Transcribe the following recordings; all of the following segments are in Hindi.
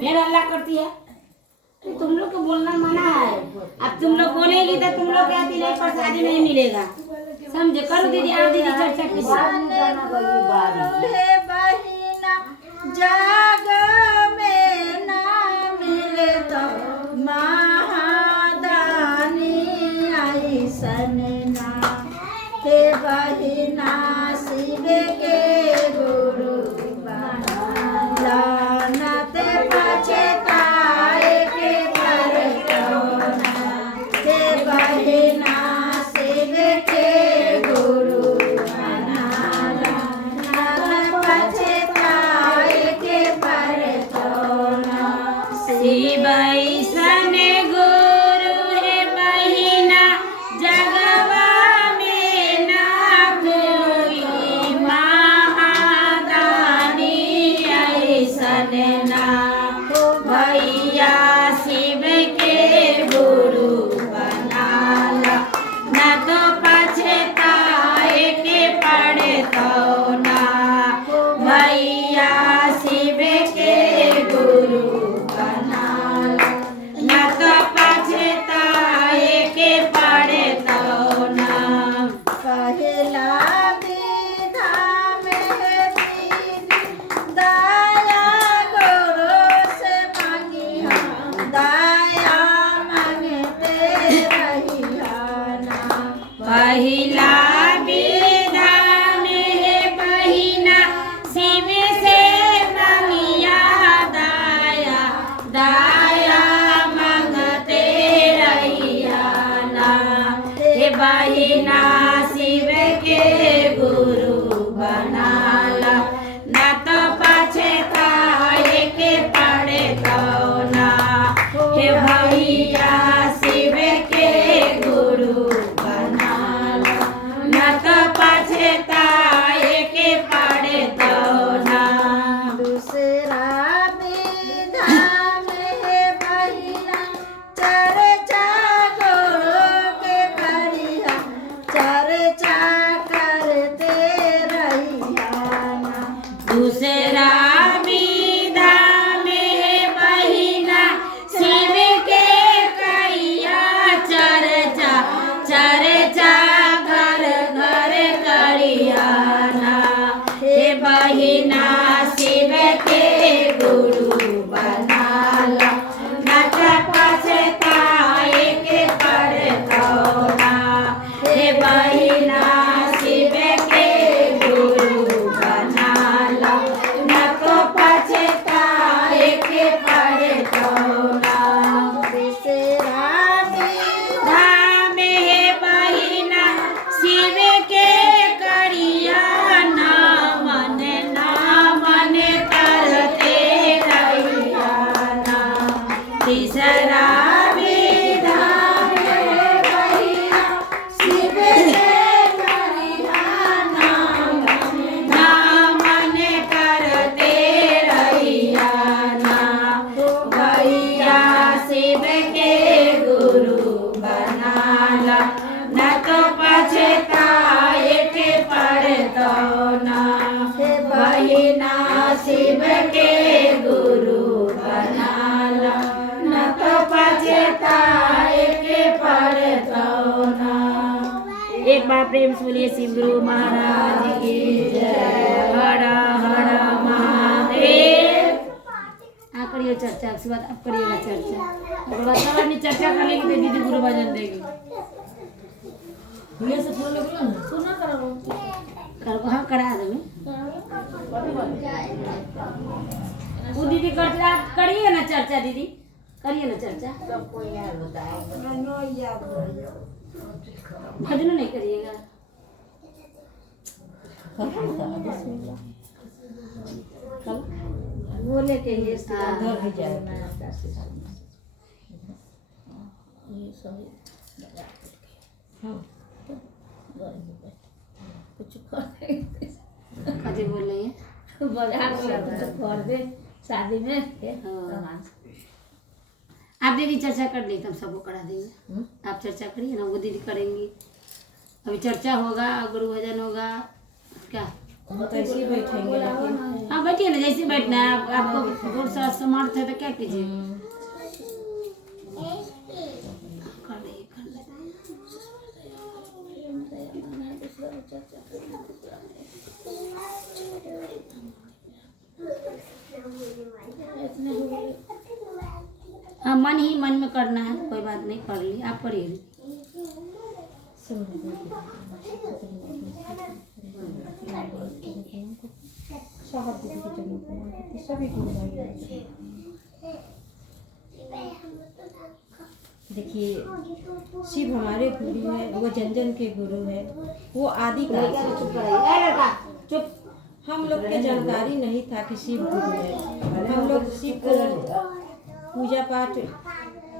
फिर हल्ला करती है। तो तुम लोग को बोलना मना है। अब तुम लोग बोलेगी तो तुम लोग कहती नहीं प्रसादी नहीं मिलेगा। समझे? करो दीदी, आओ दीदी चर्चा कीजिए। जाग में ना मिले तो महादानी ऐसन ना हे बहिना शिव के गुरु लानत पछताए के परतोना हे बहिना शिव के गुरु शिव ऐसन गुरु है बहिना जगवा में ना कोई महादानी ऐसन ना भैया शिव के गुरु बनाला न तो पछताए के पड़े तो ना भैया शिव के गुरु न तो पछताए के पड़े तो ना। पहला विधा में दीदी दया गुरु से मांगी हम दया मांगते रहियाना पहिला विधा में बहिना शिव से मंगिया दया दया मांगते रहियाना हे बहिना शिव के गुरु बनाला न तो पछताए के पड़े तो ना हे भैया शिव के गुरु बनाला न तो पछताए के पड़े तो ना। दूसरा विधा में बहिना चर्चा गुरु के करिया चर्चा करते रहियाना दूसरा विधा में बहिना शिव के करिया चर्चा चर्चा घर घर करियाना हे बहिना शिव के गुरु बनाला न तो पछताए के पड़े तो ना हे बहिना शिव के गुरु बनाला न तो पछताए के पड़े तो ना। तीसरा विधा धामे बहिना शिव के करिया ना मन करते रहियाना तीसरा विधा में बहिना शिव के करिया ना मन करते रहियाना भैया शिव के गुरु बनाला न तो पछताए के पड़े तो ना हे बहिना शिव के गुरु बनाला न तो पछताए के पड़े तो ना। एक बार प्रेम से बोलिए शिव गुरु महाराज की जय। हर हर महादेव। आप करिए चर्चा, उसके बाद आप करिएगा चर्चा। उसके बाद सब आदमी चर्चा कर लेंगे तो दीदी गुरु भजन देगी। सुना करो हाँ करा देंगे। वो दीदी करते आप करिए ना चर्चा, दीदी करिए ना चर्चा। सबको याद होता है भजन नहीं करिएगा। बोले के ये कुछ कथी बोल रही है? बाजार से कुछ कर दे शादी में आप दीदी चर्चा कर ली तब सबको करा देंगे। आप चर्चा करिए ना, वो दीदी करेंगी। अभी चर्चा होगा, गुरु भजन होगा, क्या हम तो ऐसे ही बैठेंगे लेकिन हाँ बैठिए ना, जैसे बैठना है आपको थोड़ा सा समर्थ है तो क्या कीजिए। हाँ मन ही मन में करना है, कोई बात नहीं, कर ली आप करिए। देखिए शिव हमारे गुरु है, वो जन जन के गुरु है, वो आदि काल से चुप। हम लोग के जानकारी नहीं था कि शिव गुरु है। हम लोग शिव को पूजा पाठ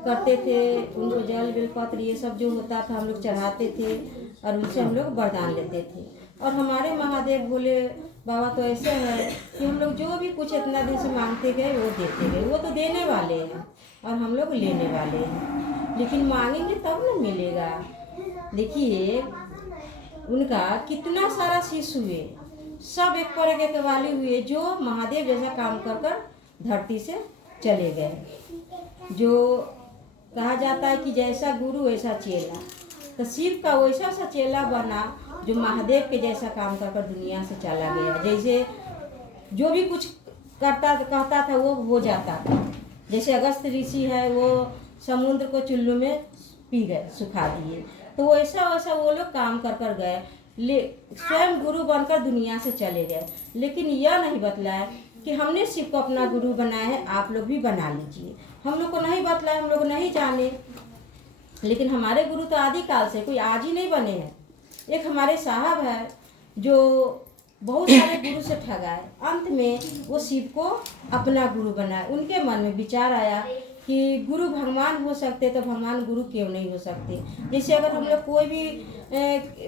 करते थे, उनको जल बेलपत्र ये सब जो होता था हम लोग चढ़ाते थे और उनसे हम लोग वरदान लेते थे। और हमारे महादेव भोले बाबा तो ऐसे हैं कि हम लोग जो भी कुछ इतना दिन से मांगते गए वो देते गए। वो तो देने वाले हैं और हम लोग लेने वाले हैं, लेकिन मांगेंगे तब ना मिलेगा। देखिए उनका कितना सारा शिष्य हुए, सब एक पर एक वाले हुए जो महादेव जैसा काम कर कर धरती से चले गए। जो कहा जाता है कि जैसा गुरु वैसा चेला, तो शिव का वैसा सा चेला बना जो महादेव के जैसा काम कर कर दुनिया से चला गया। जैसे जो भी कुछ करता कहता था वो हो जाता था। जैसे अगस्त ऋषि है, वो समुद्र को चुल्लू में पी गए, सुखा दिए, तो वैसा वैसा वो लोग काम कर कर गए, स्वयं गुरु बनकर दुनिया से चले गए। लेकिन यह नहीं बतलाया कि हमने शिव को अपना गुरु बनाया है, आप लोग भी बना लीजिए। हम लोग को नहीं बतलाया, हम लोग नहीं जाने। लेकिन हमारे गुरु तो आदि काल से, कोई आज ही नहीं बने हैं। एक हमारे साहब है जो बहुत सारे गुरु से ठगाए, अंत में वो शिव को अपना गुरु बनाए। उनके मन में विचार आया कि गुरु भगवान हो सकते तो भगवान गुरु क्यों नहीं हो सकते। जैसे अगर हम लोग कोई भी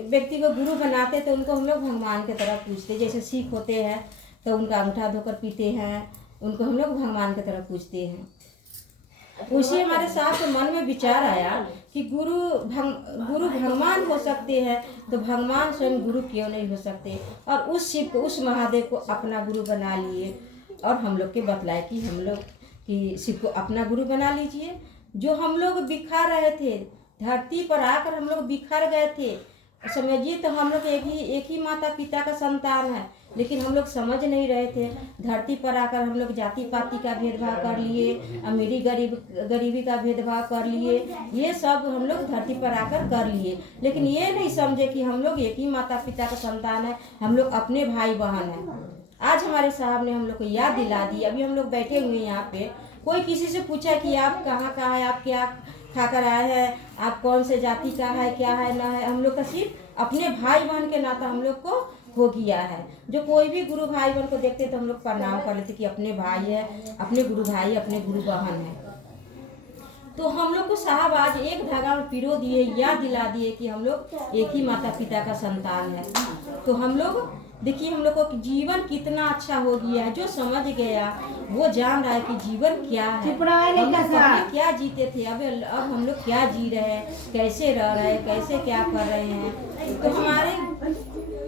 व्यक्ति को गुरु बनाते तो उनको हम लोग भगवान की तरह पूछते। जैसे सिख होते हैं तो उनका अंगूठा धोकर पीते हैं, उनको हम लोग भगवान की तरह पूछते हैं। उसी हमारे साहब के मन में विचार आया कि गुरु भगवान हो सकते हैं तो भगवान स्वयं गुरु क्यों नहीं हो सकते। और उस शिव को, उस महादेव को अपना गुरु बना लिए और हम लोग के बतलाए कि हम लोग कि शिव को अपना गुरु बना लीजिए। जो हम लोग बिखर रहे थे, धरती पर आकर हम लोग बिखर गए थे। समझिए तो हम लोग एक ही माता पिता का संतान है, लेकिन हम लोग समझ नहीं रहे थे। धरती पर आकर हम लोग जाति पाति का भेदभाव कर लिए, अमीरी गरीबी का भेदभाव कर लिए, ये सब हम लोग धरती पर आकर कर लिए। लेकिन ये नहीं समझे कि हम लोग एक ही माता पिता का संतान है, हम लोग अपने भाई बहन हैं। आज हमारे साहब ने हम लोग को याद दिला दी। अभी हम लोग बैठे हुए हैं यहाँ पे, कोई किसी से पूछा कि आप कहाँ का है, आप क्या खाकर आए हैं, आप कौन से जाति का है, क्या है ना है, हम लोग का सिर्फ अपने भाई बहन के नाता हम लोग को हो गया है। जो कोई भी गुरु भाई बहन को देखते तो हम लोग प्रणाम कर लेते कि अपने भाई है, अपने गुरु भाई, अपने गुरु बहन है। तो हम लोग को साहब आज एक धागा में पिरो दिए, याद दिला दिए कि हम लोग एक ही माता पिता का संतान है। तो हम लोग देखिए हम लोग को जीवन कितना अच्छा हो गया है। जो समझ गया वो जान रहा है कि जीवन क्या है, हम लोग क्या जीते थे, अब हम लोग क्या जी रहे हैं, कैसे रह रहे हैं, कैसे क्या कर रहे हैं। तो हमारे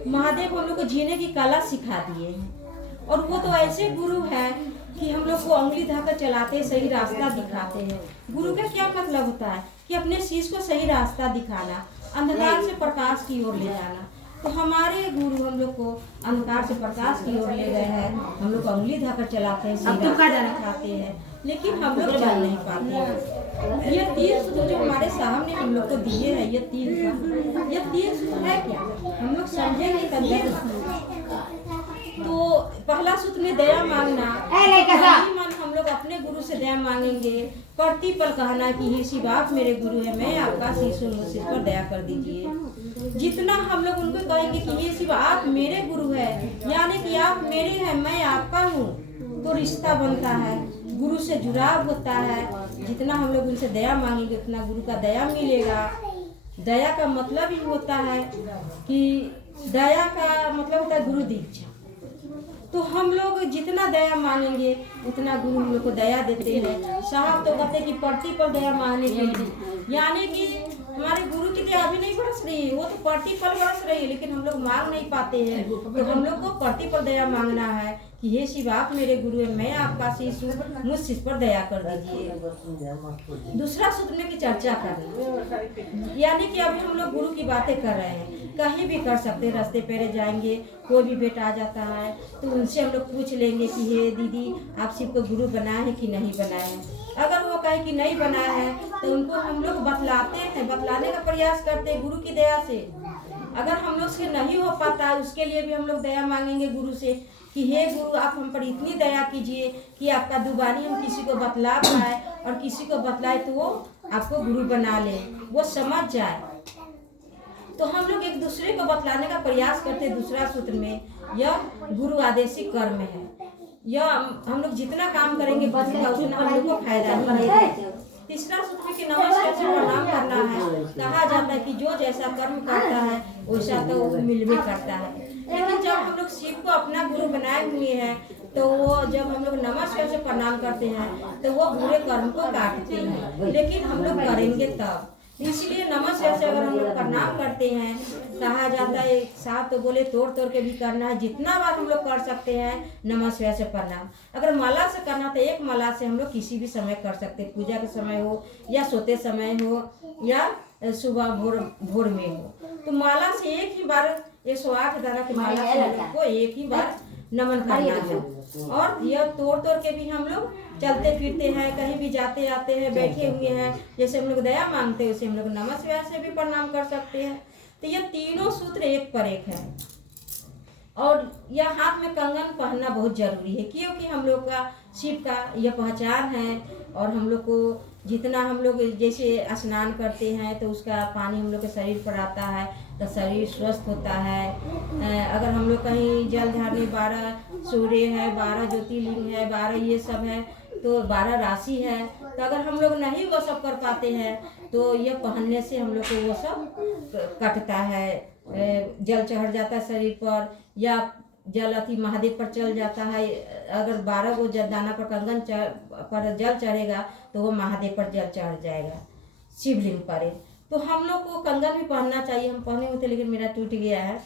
महादेव हम लोग को जीने की कला सिखा दिए हैं। और वो तो ऐसे गुरु हैं कि हम लोग को उंगली धरकर चलाते, सही रास्ता दिखाते हैं। गुरु का क्या मतलब होता है कि अपने शिष्य को सही रास्ता दिखाना, अंधकार से प्रकाश की ओर ले जाना। तो हमारे गुरु हम लोग को अंधकार से प्रकाश की ओर ले गए हैं। हम लोग उंगली धरकर चलाते हैं, सही रास्ता दिखाते हैं, लेकिन हम लोग चल नहीं पाते हैं। ये तीर्थ जो हमारे साहब ने हम लोग को दिए हैं, ये तीर्थ है क्या, हम लोग समझे नहीं करते। तो पहला सूत्र में दया मांगना, मन हम लोग अपने गुरु से दया मांगेंगे। प्रतिपल कहना कि हे शिव आप मेरे गुरु है, मैं आपका शिष्य हूँ, मुझ पर दया कर दीजिए। जितना हम लोग उनको कहेंगे कि हे शिव आप मेरे गुरु है, यानी कि आप मेरे हैं, मैं आपका हूँ, तो रिश्ता बनता है, गुरु से जुड़ाव होता है। जितना हम लोग उनसे दया मांगेंगे उतना गुरु का दया मिलेगा। दया का मतलब ही होता है कि दया का मतलब होता है गुरु दीक्षा। तो हम लोग जितना दया मांगेंगे उतना गुरु हम लोग को दया देते हैं। साहब तो कहते हैं कि पड़ती पर दया मांगने के लिए, यानी कि हमारे गुरु की दया अभी नहीं बरस रही है, वो तो पड़ती पर बरस रही है, लेकिन हम लोग मांग नहीं पाते हैं। तो हम लोग को पड़ती पर दया मांगना है कि हे शिव आप मेरे गुरु हैं, मैं आपका शिष्य हूँ, मुझ शिष्य पर दया कर दीजिए। दूसरा सूत्र में की चर्चा करना, यानी कि अभी हम लोग गुरु की बातें कर रहे हैं। कहीं भी कर सकते हैं, रास्ते पेरे जाएंगे, कोई भी भेंट आ जाता है तो उनसे हम लोग पूछ लेंगे कि हे दीदी आप शिव को गुरु बनाए हैं कि नहीं बनाए हैं। अगर वो कहे कि नहीं बनाया है तो उनको हम लोग बतलाते हैं, बतलाने का प्रयास करते हैं गुरु की दया से। अगर हम लोग से नहीं हो पाता उसके लिए भी हम लोग दया मांगेंगे गुरु से कि हे गुरु आप हम पर इतनी दया कीजिए कि आपका दुबारी हम किसी को बतला पाए, और किसी को बतलाए तो वो आपको गुरु बना ले, वो समझ जाए। तो हम लोग एक दूसरे को बतलाने का प्रयास करते हैं। दूसरा सूत्र में यह गुरु आदेशी कर्म है, यह हम लोग जितना काम करेंगे बचेगा उतना हम लोग को फायदा मिलेगा। तीसरा सूत्र की नमस्कार से प्रणाम करना है। कहा जाता है कि जो जैसा कर्म करता है वैसा तो मिलवे करता है, लेकिन जब हम लोग शिव को अपना गुरु बनाए हुए हैं तो वो जब हम लोग नमस्कार से प्रणाम करते हैं तो वो बुरे कर्म को काटते हैं, लेकिन हम लोग करेंगे तब। इसलिए नमस्कार से अगर हम लोग प्रणाम करते हैं, कहा जाता है साहब तो बोले तोड़ तोड़ के भी करना है, जितना बार हम लोग कर सकते हैं नमस्कार से प्रणाम। अगर माला से करना तो एक माला से हम लोग किसी भी समय कर सकते हैं, पूजा के समय हो या सोते समय हो या सुबह भोर में हो। तो माला से एक ही बार 108 दाना की माला से हम लोग को एक ही बार नमन करना है। और यह तोड़ तोड़ के भी हम लोग चलते फिरते हैं, कहीं भी जाते आते हैं, बैठे हुए हैं, जैसे हम लोग दया मांगते हैं वैसे हम लोग नमस्कार से भी प्रणाम कर सकते हैं। तो यह तीनों सूत्र एक पर एक है। और यह हाथ में कंगन पहनना बहुत जरूरी है, क्योंकि हम लोग का शिव का यह पहचान है। और हम लोग को जितना हम लोग जैसे स्नान करते हैं तो उसका पानी हम लोग के शरीर पर आता है तो शरीर स्वस्थ होता है। अगर हम लोग कहीं जल ढारने 12 सूर्य है, 12 ज्योतिर्लिंग है, 12 ये सब है, तो 12 राशि है, तो अगर हम लोग नहीं वो सब कर पाते हैं तो ये पहनने से हम लोग को वो सब कटता है, जल चढ़ जाता है शरीर पर, या जल अति महादेव पर चल जाता है। अगर 12 गो दाना पर कंगन पर जल चढ़ेगा तो वो महादेव पर जल चढ़ जाएगा, शिवलिंग पर। तो हम लोग को कंगन भी पहनना चाहिए, हम पहने हुए थे लेकिन मेरा टूट गया है।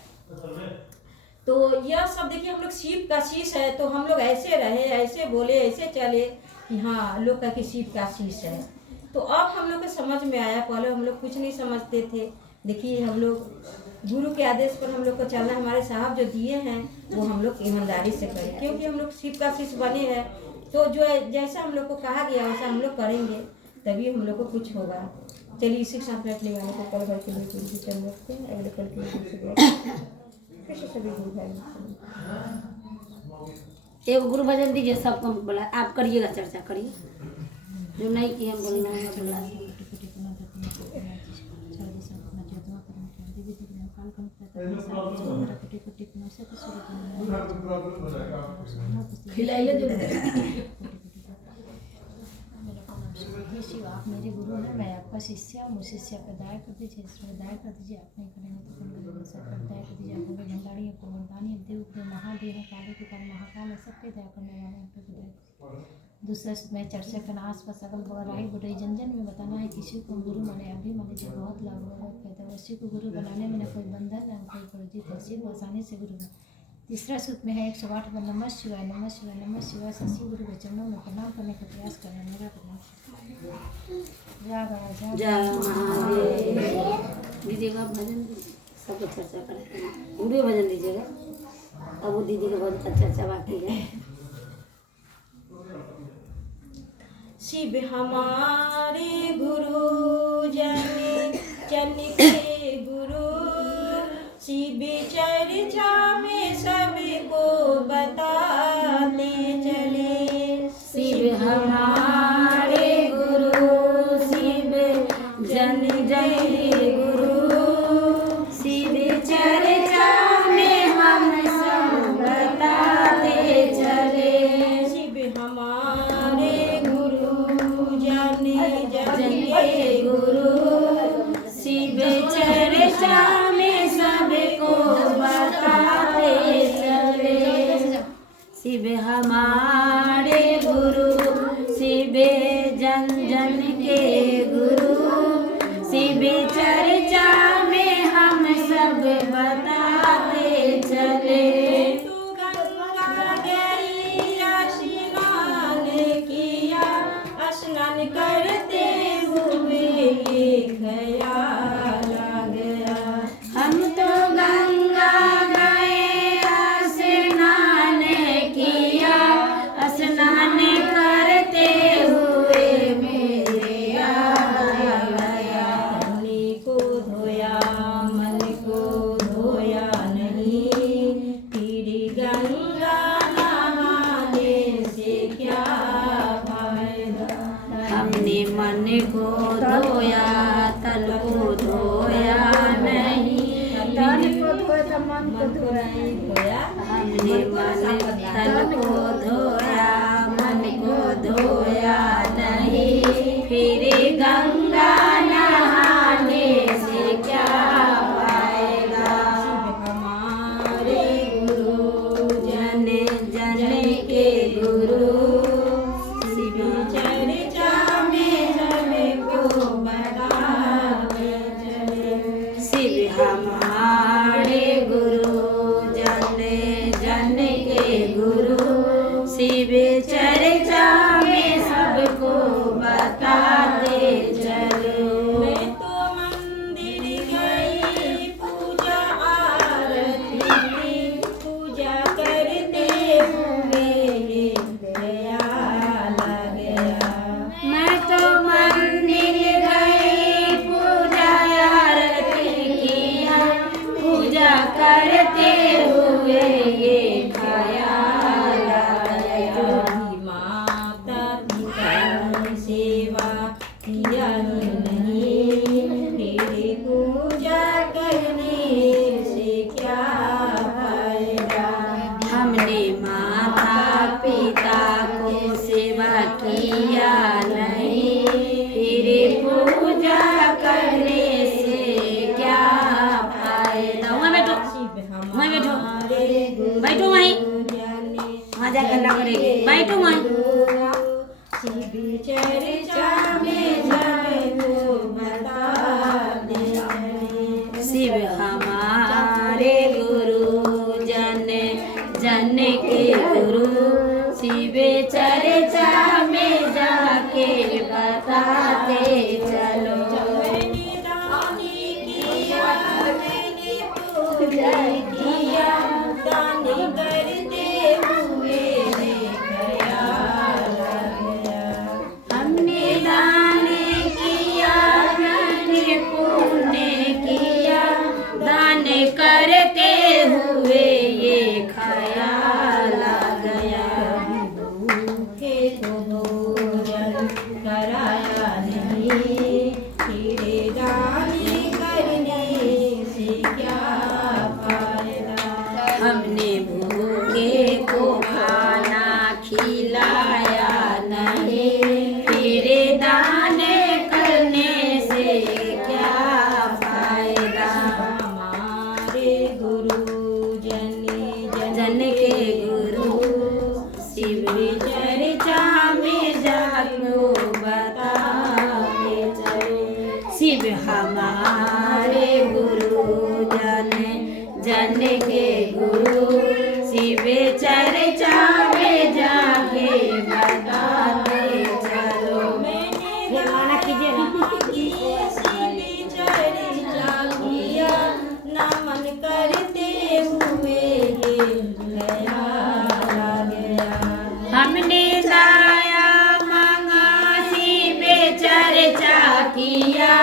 तो यह सब देखिए हम लोग शिव का शीश है, तो हम लोग ऐसे रहे, ऐसे बोले, ऐसे चले कि हाँ लोग का कि शिव का शीश है। तो अब हम लोग को समझ में आया, पहले हम लोग कुछ नहीं समझते थे। देखिए हम लोग गुरु के आदेश पर हम लोग को चलना, हमारे साहब जो दिए हैं वो हम लोग ईमानदारी से करें, क्योंकि हम लोग शिव का शिष्य बने हैं। तो जो जैसा हम लोग को कहा गया वैसा हम लोग करेंगे तभी हम लोग को कुछ होगा। चलिए इसी के साथ में अपने गाने को कल भर के लिए गुरु जी चल रखते हैं, अगले कल के लिए कैसे सभी गुरु भाई एक गुरु भजन दीजिए, सबको बोला आप करिएगा, चर्चा करिए, जो नहीं कि हम बोलना है बोला। खिलाइए हे शिव आप मेरे गुरु हैं, मैं आपका शिष्य हूँ, शिष्य पर दया कर दीजिए, ईश्वर दया कर दीजिए। आप नहीं करेंगे तो कौन करेंगे, सब पर दया कर दीजिए। आप हमें भंडारी है, वरदानी है, देव महादेव है, काले के काल महाकाल है, सब पे दया करने वाले हैं, पे दया। दूसरा में चर्चा करना, आस पास अगल बगल राही बुढ़ई जन जन में बताना है किसी को गुरु माने, अभी माने जो बहुत लाभ होगा फायदा। उसी को गुरु बनाने में न कोई बंधन न कोई परिचित, उसी को आसानी से गुरु बना। तीसरा सूत्र में है 108 बार नमः शिवाय, नमः शिवाय, नमः शिवाय। शशि गुरु के चरणों में प्रणाम करने का प्रयास करना, मेरा प्रणाम। दीजिएगा भजन, सबको चर्चा करें, गुरु भजन दीजिएगा। अब वो दीदी के बहुत चर्चा बाकी है। शिव हमारे गुरु जन के गुरु, शिव चर्चा में सबको बताते चले। शिव हमारे गुरु, शिव जन जन के गुरु, शिव चर्चा में हम सब बताते चले। शिव हमारे गुरु जन के गुरु, शिव चर्चा में सबको बताते चले। शिव हमारे गुरु, शिव जन जन के गुरु, शिव चर्चा में हम सब बताते चले। तू गंगा गई स्नान किया, स्नान करते हुए ये ख्याल आ गया। हम तो गंगा गए स्नान किया, स्नान करते हुए मेरे आ गया। पानी को धोया मन को धोया नहीं, फिर गंगा नहाने से क्या फायदा। हमने मन को धोया तन को धोया नहीं, तन को धोए तो मन को धोए। धोया हमने मन तन को धोया मन को धोया नहीं, फिर गंगा नहाने से क्या पाएगा। हमारे गुरु जन जन के गुरु, शिव चर्चा में सबको बताते चले। शिव हमारे गुरु, जन जन के गुरु, शिव चर्चा में सबको बताते चलो। मैं तो मंदिर गई पूजा आरती की, पूजा करते हुए ये ख्याल आ गया। मैं तो मंदिर गई पूजा आरती किया, पूजा करते हुए ये ख्याल आ गया। माता पिता की सेवा किया ही नहीं, तेरे पूजा करने से क्या फायदा। हमने माता पिता को सेवा किया नहीं, फिर पूजा करने से क्या फायदा। वहाँ बैठो, वहाँ बैठो, बैठो वहीं, वहाँ जाकर अल्लाह करेगी। बैठो वहीं। शिव चर्चा में सबको बताते चले। शिव हमारे गुरु, जन जन के गुरु, शिव चर्चा में जाके बताते चलो। मैंने दान किया, मैंने पूजा किया, दान करते हुए ख्याल आ गया। हमने दान किया, मैंने पुण्य किया, दान करते हुए ये ख्याल आ गया। भूखे तो भोजन कराया नहीं, तेरे दान करने से क्या फायदा। हमने भूखे को खाना खिलाया नहीं, फिर दान करने से क्या फायदा। हमारे गुरु जन जन के गुरु, शिव चर्चा में जाको बताते चलो। शिव हमारे गुरु, जन जन के गुरु, शिव चर्चा में जाके बताते चलो। मैंने गाना कीजिए ना। शिव चर्चा किया, नमन करते हुए ये ख्याल आ गया। हमने दाया मांगा, शिव चर्चा किया,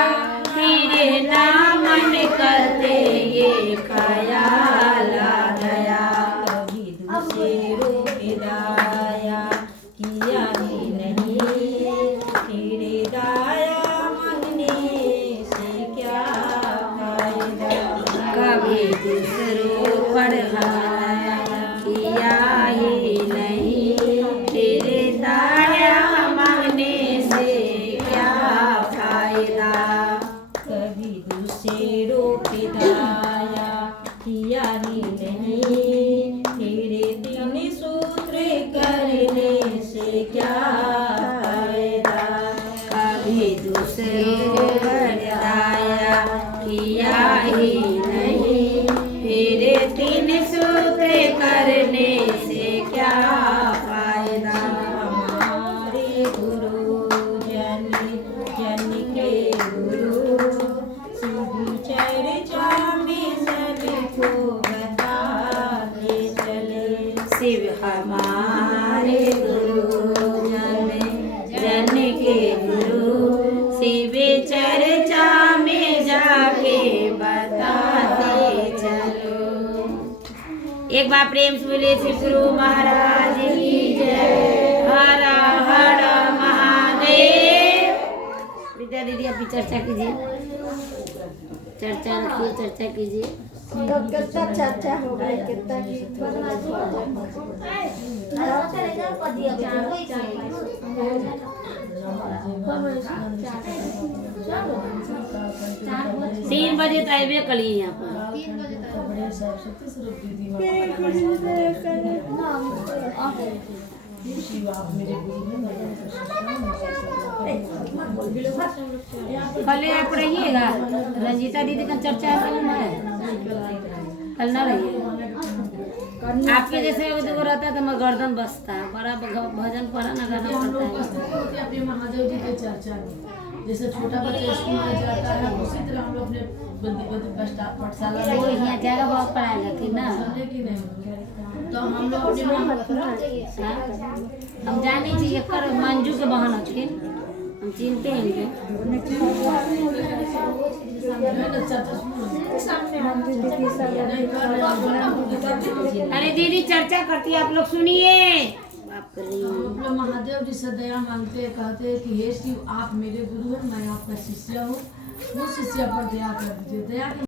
फिर नामन करते ये ख्याल आ गया। कभी दूसरों के दाया किया ही नहीं, तेरे दाया मांगने से क्या फायदा। कभी दूसरों पर हाया किया ही नहीं, तेरे दाया मांगने से क्या फायदा। कभी दूसरों के दाया किया ही नहीं, तेरे तीन सूत्र क्या फायदा, कभी दूसरों पर दया किया ही नहीं, फिर 3 सूत्र करने से क्या फायदा। हमारे गुरु जन जन के गुरु सीधी चर्चा में सबको बताते चले। शिव हमारे गुरु जन जन के गुरु, शिव चर्चा में जाके बताते चलो। एक बार प्रेम से बोले श्री गुरु महाराज की जय। हर हर महादेव। विद्या दीदी अपनी चर्चा कीजिए, चर्चा रखिए, चर्चा कीजिए। तो कितना चर्चा हो गई, कितना गीत हो गई। 3 बजे तो आइबे करिए यहाँ पर। कल आप रहिएगा, रंजीता दीदी का चर्चा है, कल ना रहिए। आपके जैसे वो रहता तो मैं गर्दन बसता, बड़ा भजन पढ़ा ना गाना पड़ता है। अपने महादेव जी की चर्चा में जैसे छोटा बच्चा स्कूल में जाता है, उसी तरह हम लोग अपने पाठशाला यहाँ जगह बहुत पढ़ाएगा थी ना, की नहीं तो हम लोग अपने हम जाने चाहिए कर मंजू के बहन हथिन, हम चिनते हैं इनके। अरे दीदी चर्चा करती है, आप लोग सुनिए। अपने महादेव जी से दया मांगते हैं, कहते हैं कि हे शिव आप मेरे गुरु हैं, मैं आपका शिष्य हूँ, वो शिष्य पर दया कर दीजिए। दया